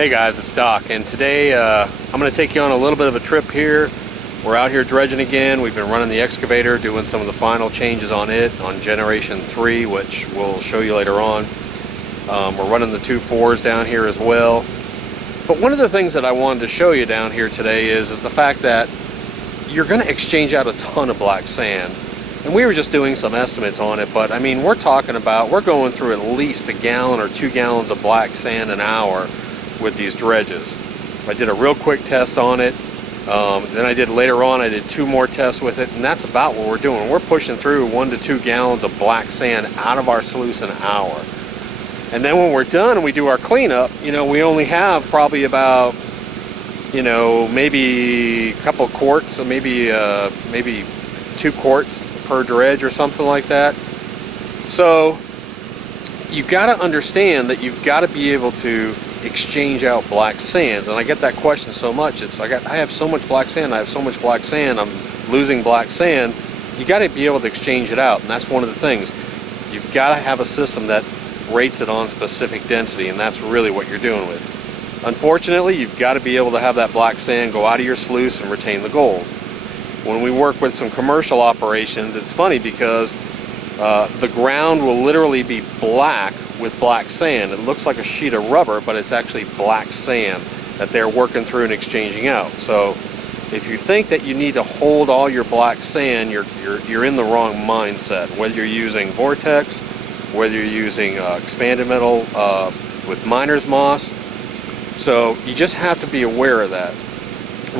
Hey guys, it's Doc, and today I'm going to take you on a little bit of a trip here. We're out here dredging again. We've been running the excavator, doing some of the final changes on it, on Generation 3, which we'll show you later on. We're running the 2.4s down here as well. But one of the things that I wanted to show you down here today is the fact that you're going to exchange out a ton of black sand. And we were just doing some estimates on it, but I mean, we're going through at least 1 gallon or 2 gallons of black sand an hour with these dredges. I did a real quick test on it. Then later on I did 2 more tests with it, and that's about what we're doing. We're pushing through 1 to 2 gallons of black sand out of our sluice an hour. And then when we're done and we do our cleanup, you know, we only have probably about, you know, maybe a couple quarts, or maybe 2 quarts per dredge or something like that. So you got to understand that you've got to be able to exchange out black sands. And I get that question so much. It's like, I have so much black sand, I'm losing black sand. You got to be able to exchange it out, and that's one of the things. You've got to have a system that rates it on specific density, and that's really what you're doing with it. Unfortunately, you've got to be able to have that black sand go out of your sluice and retain the gold. When we work with some commercial operations, it's funny because the ground will literally be black with black sand. It looks like a sheet of rubber, but it's actually black sand that they're working through and exchanging out. So if you think that you need to hold all your black sand, you're in the wrong mindset. Whether you're using Vortex, whether you're using expanded metal with miner's moss. So you just have to be aware of that.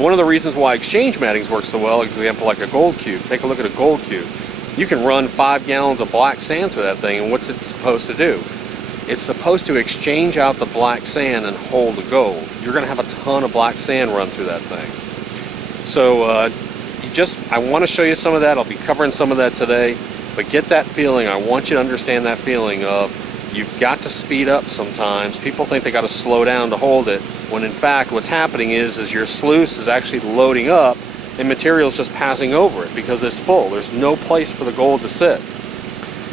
One of the reasons why exchange mattings work so well, example like a gold cube. Take a look at a gold cube. You can run 5 gallons of black sand through that thing, and what's it supposed to do? It's supposed to exchange out the black sand and hold the gold. You're going to have a ton of black sand run through that thing. So I want to show you some of that. I'll be covering some of that today. But get that feeling. I want you to understand that feeling of you've got to speed up sometimes. People think they got to slow down to hold it, when in fact what's happening is your sluice is actually loading up and material's just passing over it because it's full. There's no place for the gold to sit.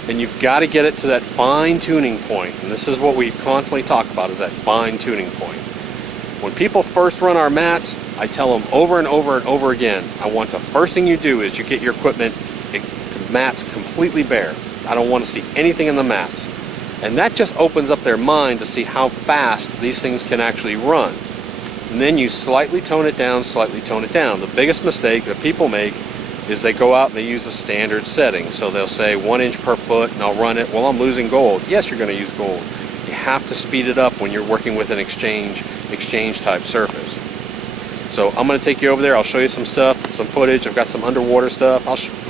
And you've got to get it to that fine tuning point. And this is what we constantly talk about, is that fine tuning point. When people first run our mats, I tell them over and over and over again, the first thing you do is you get your equipment, the mats completely bare. I don't want to see anything in the mats. And that just opens up their mind to see how fast these things can actually run. And then you slightly tone it down, slightly tone it down. The biggest mistake that people make is they go out and they use a standard setting. So they'll say 1 inch per foot and I'll run it. Well, I'm losing gold. Yes, you're going to use gold. You have to speed it up when you're working with an exchange type surface. So I'm going to take you over there. I'll show you some stuff, some footage. I've got some underwater stuff.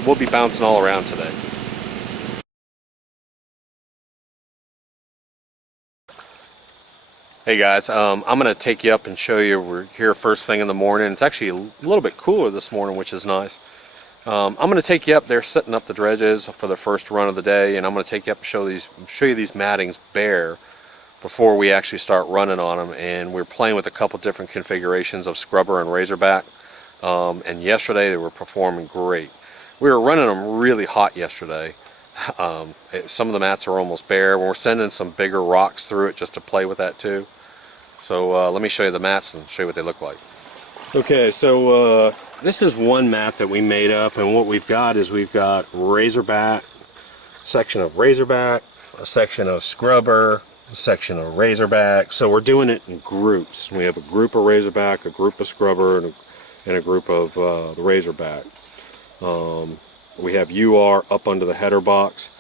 We'll be bouncing all around today. Hey guys, I'm going to take you up and show you. We're here first thing in the morning. It's actually a little bit cooler this morning, which is nice. I'm going to take you up there, setting up the dredges for the first run of the day, and I'm going to take you up and show you these mattings bare before we actually start running on them. And we're playing with a couple different configurations of scrubber and razorback. And yesterday they were performing great. We were running them really hot yesterday. Some of the mats are almost bare. We're sending some bigger rocks through it just to play with that too. So let me show you the mats and show you what they look like. Okay, so this is one mat that we made up, and what we've got is we've got razorback, section of razorback, a section of scrubber, a section of razorback. So we're doing it in groups. We have a group of razorback, a group of scrubber, and a group of the razorback. We have UR up under the header box.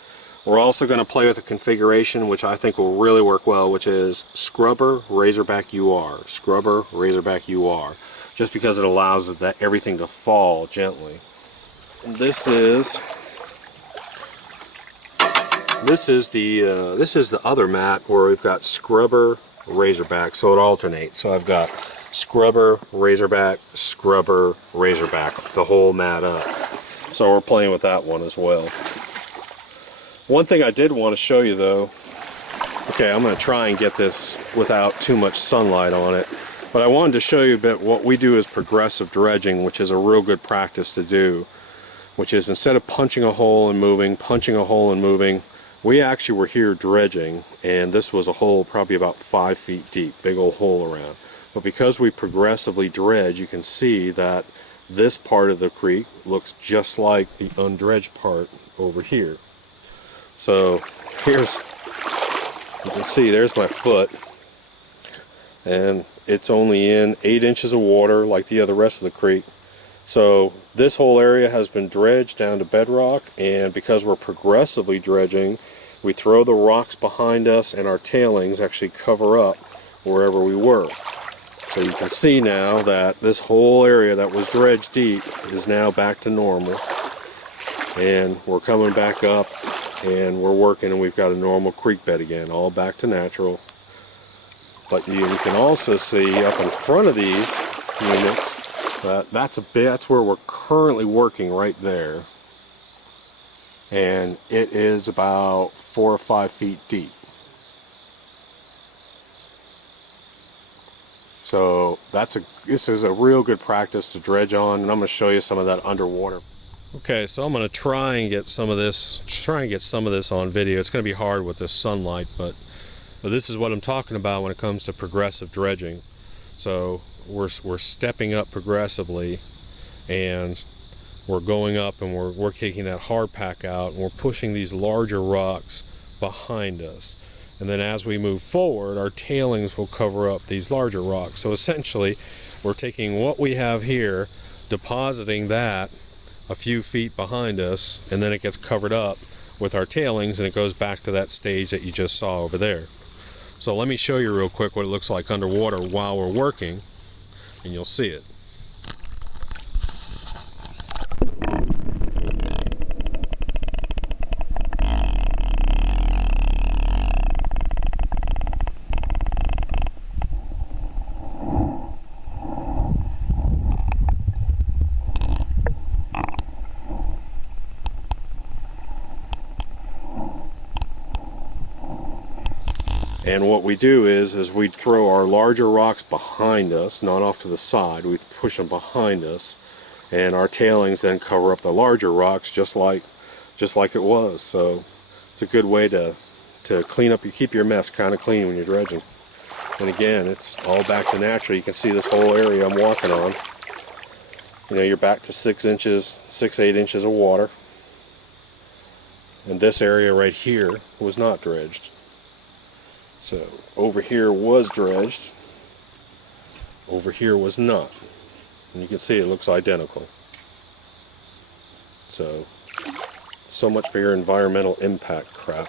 We're also going to play with a configuration which I think will really work well, which is scrubber, razorback, UR. Scrubber, razorback, UR. Just because it allows everything to fall gently. This is the other mat where we've got scrubber, razorback, so it alternates. So I've got scrubber, razorback, the whole mat up. So we're playing with that one as well. One thing I did want to show you though, okay, I'm going to try and get this without too much sunlight on it, but I wanted to show you a bit what we do as progressive dredging, which is a real good practice to do, which is instead of punching a hole and moving, We actually were here dredging, and this was a hole probably about 5 feet deep, big old hole around. But because we progressively dredge, you can see that this part of the creek looks just like the undredged part over here. So here's, you can see there's my foot, and it's only in 8 inches of water like the other rest of the creek. So this whole area has been dredged down to bedrock, and because we're progressively dredging, we throw the rocks behind us and our tailings actually cover up wherever we were. So you can see now that this whole area that was dredged deep is now back to normal, and we're coming back up and we're working, and we've got a normal creek bed again, all back to natural. But you can also see up in front of these units that's where we're currently working right there, and it is about 4 or 5 feet deep. So this is a real good practice to dredge on, and I'm going to show you some of that underwater. Okay, so I'm going to try and get some of this on video. It's going to be hard with this sunlight, but this is what I'm talking about when it comes to progressive dredging. So we're stepping up progressively, and we're going up, and we're taking that hard pack out, and we're pushing these larger rocks behind us. And then as we move forward, our tailings will cover up these larger rocks. So essentially, we're taking what we have here, depositing that a few feet behind us, and then it gets covered up with our tailings, and it goes back to that stage that you just saw over there. So let me show you real quick what it looks like underwater while we're working, and you'll see it. And what we do is we throw our larger rocks behind us, not off to the side. We push them behind us, and our tailings then cover up the larger rocks just like it was. So it's a good way to clean up. You keep your mess kind of clean when you're dredging. And again, it's all back to natural. You can see this whole area I'm walking on. You know, you're back to 6 inches, 8 inches of water. And this area right here was not dredged. So over here was dredged, over here was not. And you can see it looks identical. So much for your environmental impact crap.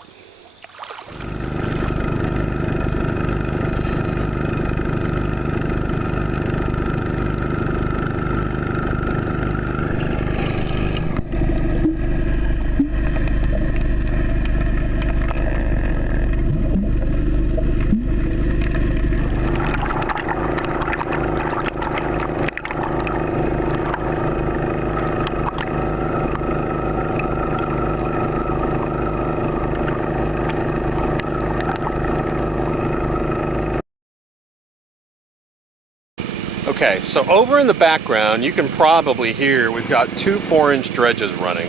Okay, so over in the background, you can probably hear we've got 2 4-inch dredges running.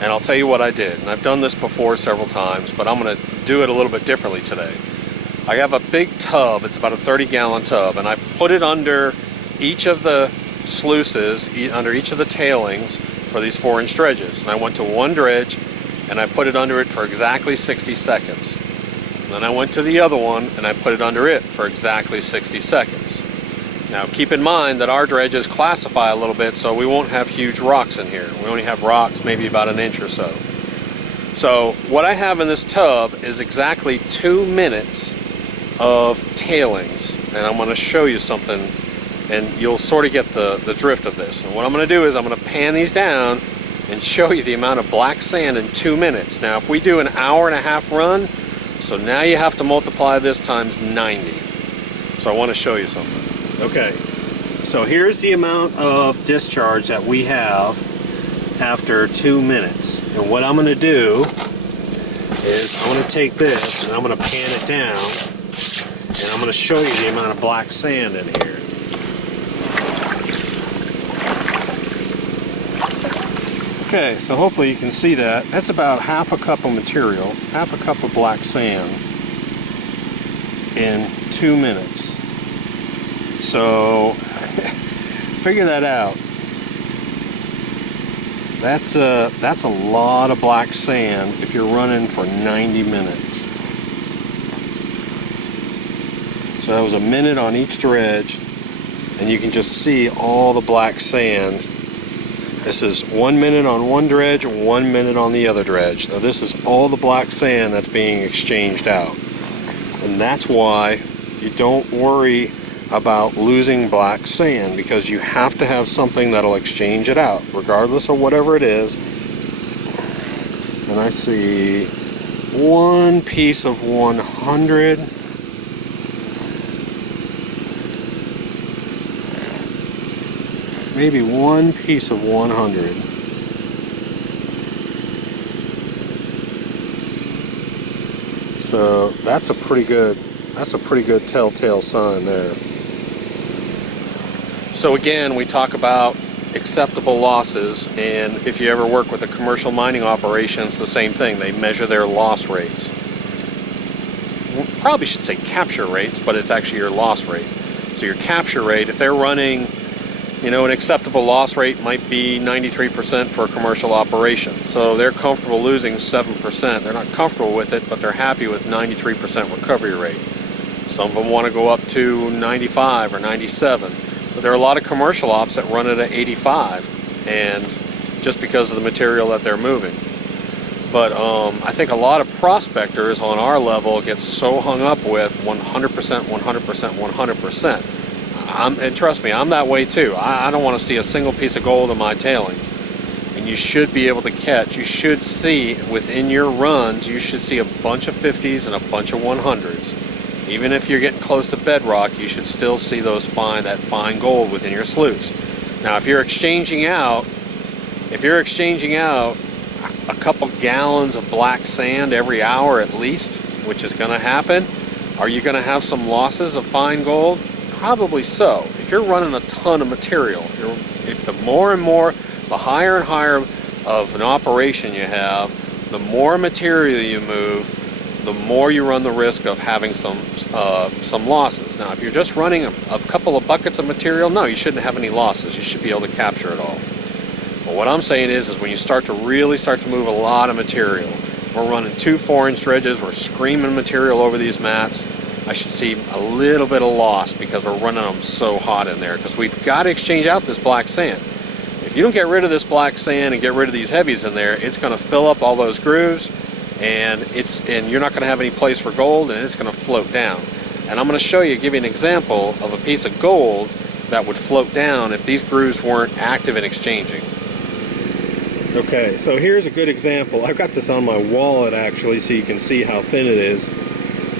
And I'll tell you what I did. And I've done this before several times, but I'm going to do it a little bit differently today. I have a big tub, it's about a 30-gallon tub, and I put it under each of the sluices, under each of the tailings for these 4-inch dredges. And I went to one dredge, and I put it under it for exactly 60 seconds. And then I went to the other one, and I put it under it for exactly 60 seconds. Now keep in mind that our dredges classify a little bit, so we won't have huge rocks in here. We only have rocks maybe about an inch or so. So what I have in this tub is exactly 2 minutes of tailings, and I'm going to show you something, and you'll sort of get the drift of this. And what I'm going to do is I'm going to pan these down and show you the amount of black sand in 2 minutes. Now if we do an hour-and-a-half run, so now you have to multiply this times 90. So I want to show you something. Okay, so here's the amount of discharge that we have after 2 minutes. And what I'm going to do is I'm going to take this and I'm going to pan it down, and I'm going to show you the amount of black sand in here. Okay, so hopefully you can see that. That's about half a cup of material, half a cup of black sand in 2 minutes. So figure that out. That's a lot of black sand if you're running for 90 minutes. So that was a minute on each dredge, and you can just see all the black sand. This is 1 minute on one dredge, 1 minute on the other dredge. Now this is all the black sand that's being exchanged out. And that's why you don't worry about losing black sand, because you have to have something that'll exchange it out, regardless of whatever it is. And I see one piece of 100. Maybe one piece of 100. So that's a pretty good telltale sign there. So again, we talk about acceptable losses, and if you ever work with a commercial mining operation, it's the same thing. They measure their loss rates. Probably should say capture rates, but it's actually your loss rate. So your capture rate, if they're running, you know, an acceptable loss rate might be 93% for a commercial operation. So they're comfortable losing 7%. They're not comfortable with it, but they're happy with 93% recovery rate. Some of them want to go up to 95 or 97. But there are a lot of commercial ops that run it at 85, and just because of the material that they're moving. But I think a lot of prospectors on our level get so hung up with 100%, 100%, 100%. And trust me, I'm that way too. I don't want to see a single piece of gold in my tailings. And you should be able to catch, you should see within your runs, you should see a bunch of 50s and a bunch of 100s. Even if you're getting close to bedrock, you should still see that fine gold within your sluice. Now, if you're exchanging out a couple gallons of black sand every hour at least, which is going to happen, are you going to have some losses of fine gold? Probably so. If you're running a ton of material, if the more and more, the higher and higher of an operation you have, the more material you move, the more you run the risk of having some losses. Now, if you're just running a couple of buckets of material, no, you shouldn't have any losses. You should be able to capture it all. But what I'm saying is when you really start to move a lot of material, we're running 2 4-inch dredges, we're screaming material over these mats, I should see a little bit of loss because we're running them so hot in there, because we've got to exchange out this black sand. If you don't get rid of this black sand and get rid of these heavies in there, it's going to fill up all those grooves, and you're not going to have any place for gold, and it's going to float down. And I'm going to give you an example of a piece of gold that would float down if these grooves weren't active in exchanging. Okay, so here's a good example. I've got this on my wallet actually, so you can see how thin it is.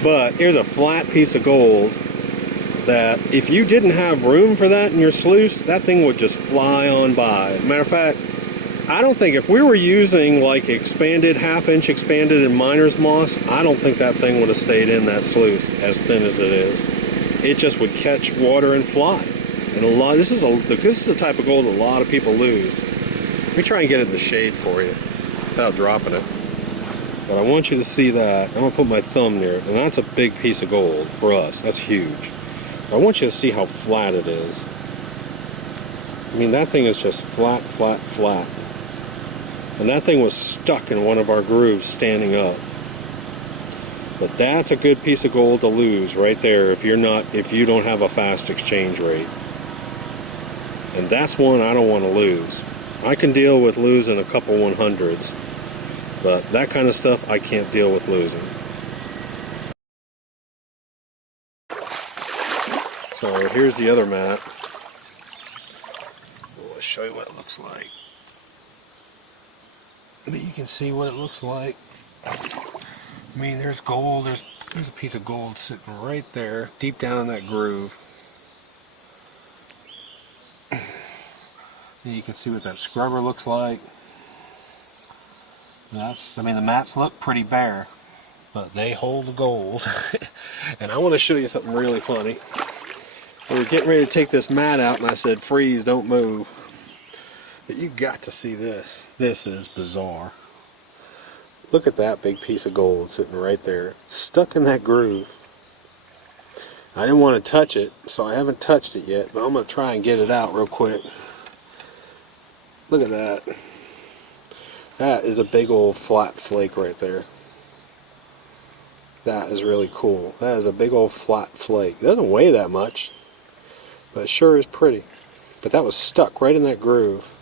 But here's a flat piece of gold that if you didn't have room for that in your sluice, that thing would just fly on by. Matter of fact, I don't think if we were using like expanded, half-inch expanded and miner's moss, I don't think that thing would have stayed in that sluice as thin as it is. It just would catch water and fly. And this is the type of gold a lot of people lose. Let me try and get it in the shade for you without dropping it. But I want you to see that. I'm gonna put my thumb near it, and that's a big piece of gold for us. That's huge. But I want you to see how flat it is. I mean, that thing is just flat, flat, flat. And that thing was stuck in one of our grooves standing up. But that's a good piece of gold to lose right there if you don't have a fast exchange rate. And that's one I don't want to lose. I can deal with losing a couple 100s, but that kind of stuff I can't deal with losing. So here's the other mat. I'll show you what it looks like. But you can see what it looks like. I mean, there's gold, there's a piece of gold sitting right there, deep down in that groove. And you can see what that scrubber looks like. I mean, the mats look pretty bare, but they hold the gold. And I want to show you something really funny. We were getting ready to take this mat out, and I said, freeze, don't move. But you got to see this. This is bizarre. Look at that big piece of gold sitting right there, stuck in that groove. I didn't want to touch it, so I haven't touched it yet, but I'm going to try and get it out real quick. Look at that. That is a big old flat flake right there. That is really cool. That is a big old flat flake. It doesn't weigh that much, but it sure is pretty. But that was stuck right in that groove.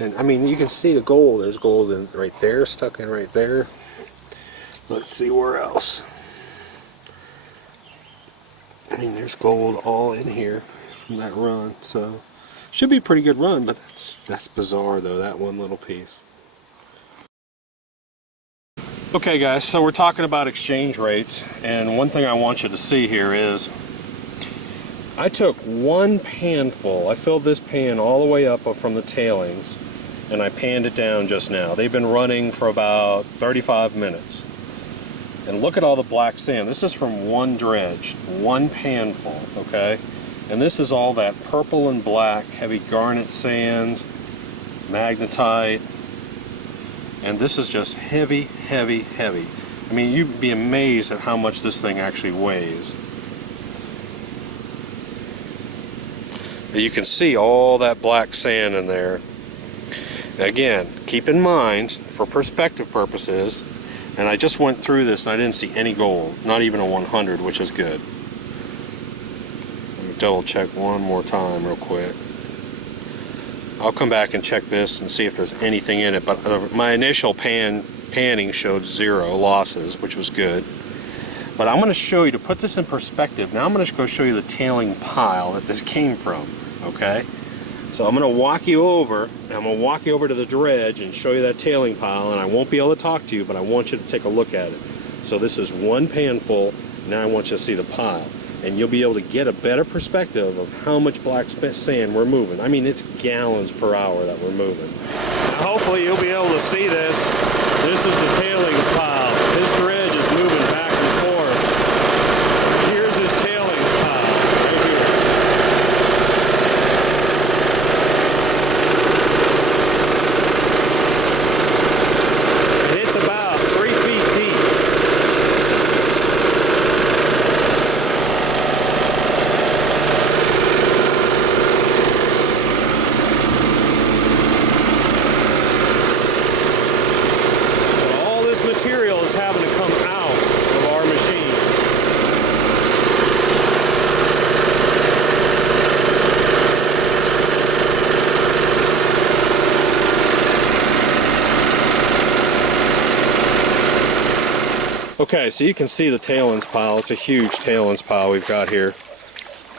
And I mean, you can see the gold. There's gold in right there, stuck in right there. Let's see where else. I mean, there's gold all in here from that run. So should be a pretty good run, but that's bizarre though, that one little piece. Okay guys, so we're talking about exchange rates, and one thing I want you to see here is I took one pan full. I filled this pan all the way up from the tailings, and I panned it down just now. They've been running for about 35 minutes. And look at all the black sand. This is from one dredge, one pan full, okay? And this is all that purple and black heavy garnet sand, magnetite, and this is just heavy, heavy, heavy. I mean, you'd be amazed at how much this thing actually weighs. But you can see all that black sand in there. Again, keep in mind, for perspective purposes, and I just went through this and I didn't see any gold, not even a 100, which is good. Let me double check one more time real quick. I'll come back and check this and see if there's anything in it, but my initial panning showed 0 losses, which was good. But I'm going to show you, to put this in perspective, now I'm going to go show you the tailing pile that this came from, okay? So I'm going to walk you over, and I'm going to walk you over to the dredge and show you that tailing pile, and I won't be able to talk to you, but I want you to take a look at it. So this is one pan full, now I want you to see the pile. And you'll be able to get a better perspective of how much black sand we're moving. I mean, it's gallons per hour that we're moving. Now, hopefully you'll be able to see this. This is the tailings pile. This dredge is moving back and forth. Here's his tailings pile right here. And it's about 3 feet deep. Material is having to come out of our machine. Okay, so you can see the tailings pile. It's a huge tailings pile we've got here.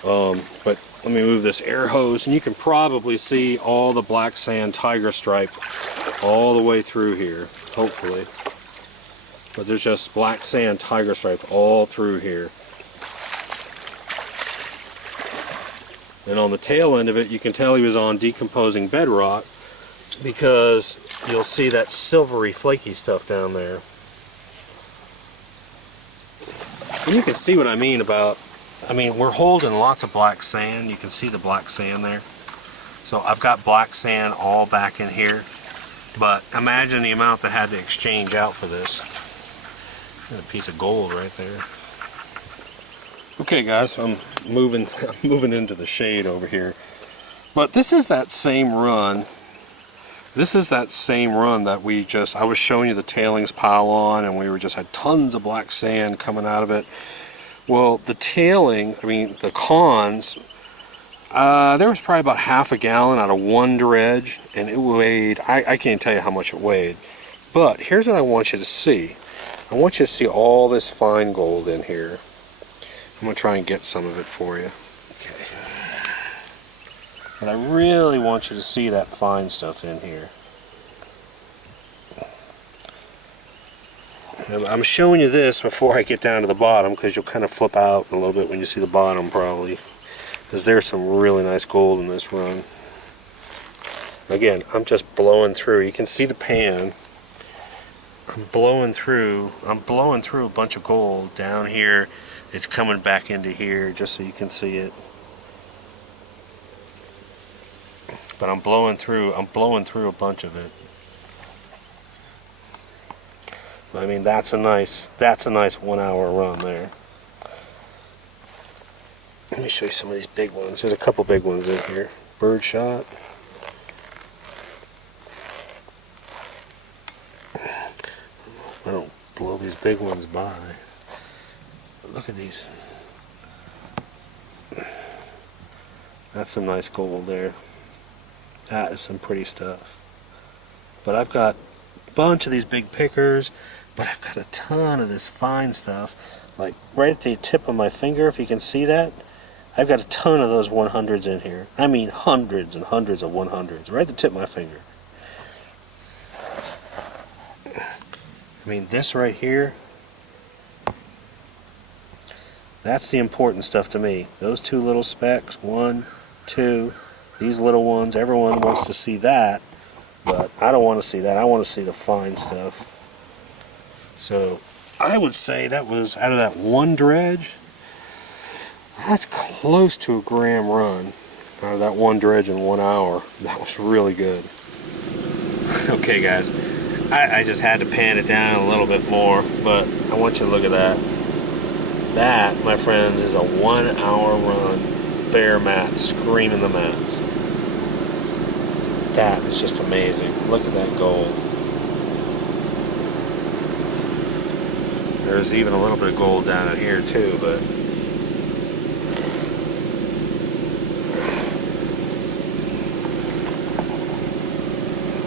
But let me move this air hose, and you can probably see all the black sand tiger stripe all the way through here, hopefully. But there's just black sand tiger stripe all through here. And on the tail end of it, you can tell he was on decomposing bedrock, because you'll see that silvery flaky stuff down there. And you can see what I mean about, we're holding lots of black sand. You can see the black sand there. So I've got black sand all back in here, but imagine the amount that had to exchange out for this. A piece of gold right there. Okay guys, I'm moving into the shade over here. But this is that same run. This is that same run that I was showing you the tailings pile on, and we just had tons of black sand coming out of it. Well, the tailing, the cons, there was probably about half a gallon out of one dredge, and it weighed, I can't tell you how much it weighed. But here's what I want you to see. I want you to see all this fine gold in here. I'm going to try and get some of it for you. Okay. But I really want you to see that fine stuff in here. I'm showing you this before I get down to the bottom, because you'll kind of flip out a little bit when you see the bottom probably. Because there's some really nice gold in this run. Again, I'm just blowing through. You can see the pan. I'm blowing through a bunch of gold down here. It's coming back into here just so you can see it. But I'm blowing through a bunch of it. I mean, that's a nice 1 hour run there. Let me show you some of these big ones. There's a couple big ones in here. Bird shot. I don't blow these big ones by. But look at these. That's some nice gold there. That is some pretty stuff. But I've got a bunch of these big pickers, but I've got a ton of this fine stuff. Like right at the tip of my finger, if you can see that, I've got a ton of those 100s in here. I mean hundreds and hundreds of 100s, right at the tip of my finger. I mean, this right here, that's the important stuff to me. Those two little specks, 1, 2, these little ones, everyone wants to see that, but I don't want to see that. I want to see the fine stuff. So I would say that was, out of that one dredge, that's close to a gram run out of that one dredge in 1 hour. That was really good. Okay guys, I just had to pan it down a little bit more, but I want you to look at that. That, my friends, is a 1 hour run, bare mat, screaming the mats. That is just amazing. Look at that gold. There's even a little bit of gold down in here too, but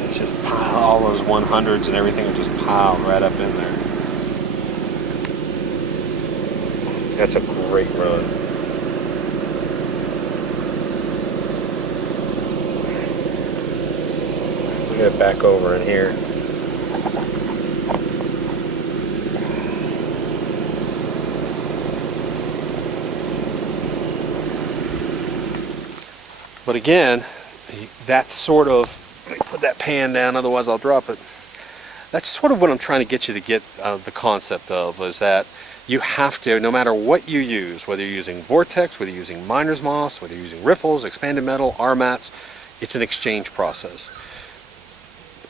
it's just piled, all those 100s and everything are just piled right up in there. That's a great run. We'll get it back over in here. But again, that's sort of, let me put that pan down, otherwise I'll drop it. That's sort of what I'm trying to get you to get the concept of, is that you have to, no matter what you use, whether you're using Vortex, whether you're using Miner's Moss, whether you're using riffles, expanded metal, R-mats, it's an exchange process.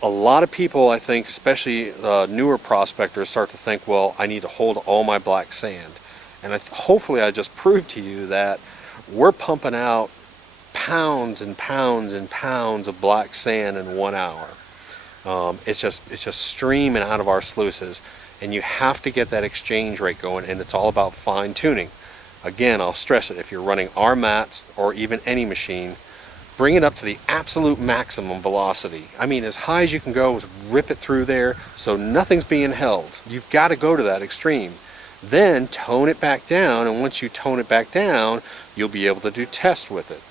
A lot of people, I think, especially newer prospectors, start to think, well, I need to hold all my black sand. And hopefully I just proved to you that we're pumping out pounds and pounds and pounds of black sand in 1 hour. It's just streaming out of our sluices, and you have to get that exchange rate going, and it's all about fine tuning. Again, I'll stress it, if you're running our mats or even any machine, bring it up to the absolute maximum velocity. I mean, as high as you can go, is rip it through there so nothing's being held. You've got to go to that extreme. Then tone it back down, and once you tone it back down, you'll be able to do tests with it.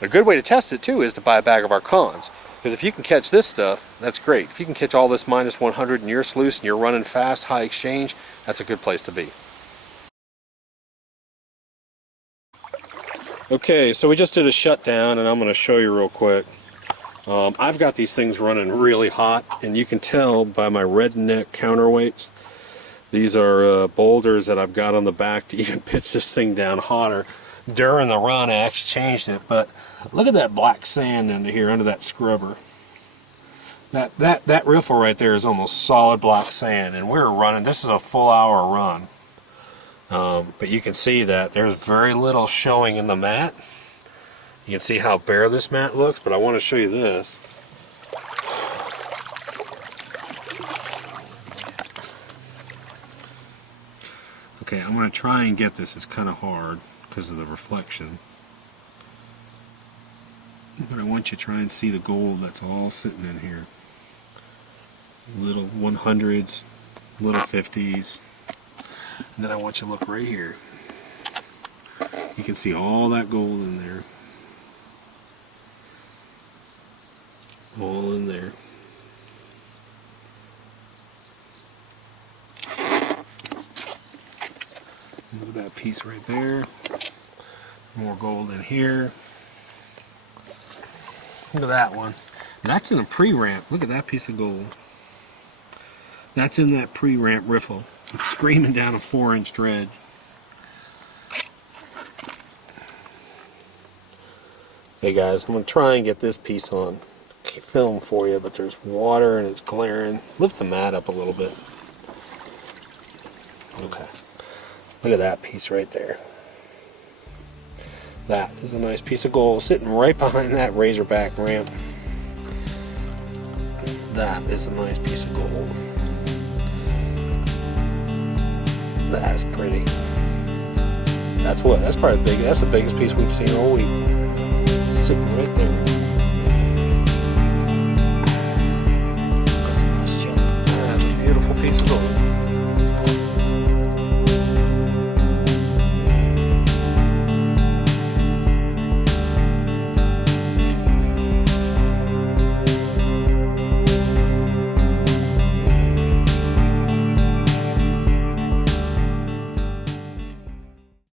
A good way to test it too is to buy a bag of our cons, because if you can catch this stuff, that's great. If you can catch all this minus 100 in your sluice and you're running fast, high exchange, that's a good place to be. Okay, so we just did a shutdown, and I'm going to show you real quick. I've got these things running really hot, and you can tell by my redneck counterweights. These are boulders that I've got on the back to even pitch this thing down hotter. During the run, I actually changed it, but look at that black sand under here, under that scrubber. That riffle right there is almost solid black sand, and we're running, this is a full hour run. But you can see that there's very little showing in the mat. You can see how bare this mat looks, but I want to show you this. Okay, I'm going to try and get this. It's kind of hard because of the reflection. But I want you to try and see the gold that's all sitting in here. Little 100s, little 50s. And then I want you to look right here. You can see all that gold in there. All in there. Look at that piece right there. More gold in here. Look at that one. That's in a pre-ramp. Look at that piece of gold. That's in that pre-ramp riffle. It's screaming down a 4-inch dredge. Hey guys, I'm going to try and get this piece on film for you, but there's water and it's glaring. Lift the mat up a little bit. Okay. Look at that piece right there. That is a nice piece of gold sitting right behind that razorback ramp. That is a nice piece of gold. That is pretty. That's probably that's the biggest piece we've seen all week. Sitting right there.